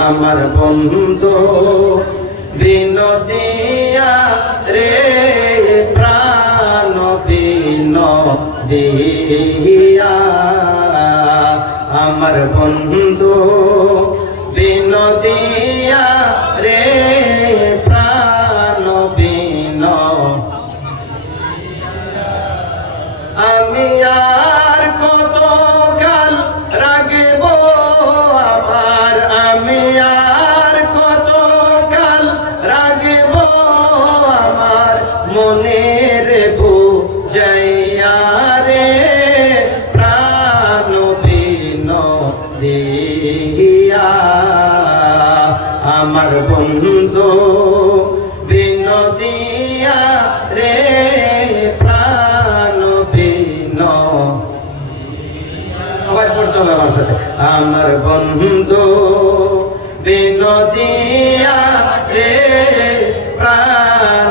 আমার বন্ধু বিনোদিয়া রে প্রাণ বিনোদিয়া আমার বন্ধু বিনোদিয়া রে প্রাণ আমি আর কত কাল রাগিব আমার আমি আর কত কাল রাগিব আমার মনের বুঝাইয়া রে প্রাণ বিনোদিয়া আমার বন্ধু বিনোদিয়া রে প্রাণ সবাই পড়তে হবে আমার সাথে আমার বন্ধু বিনোদিয়া রে প্রাণ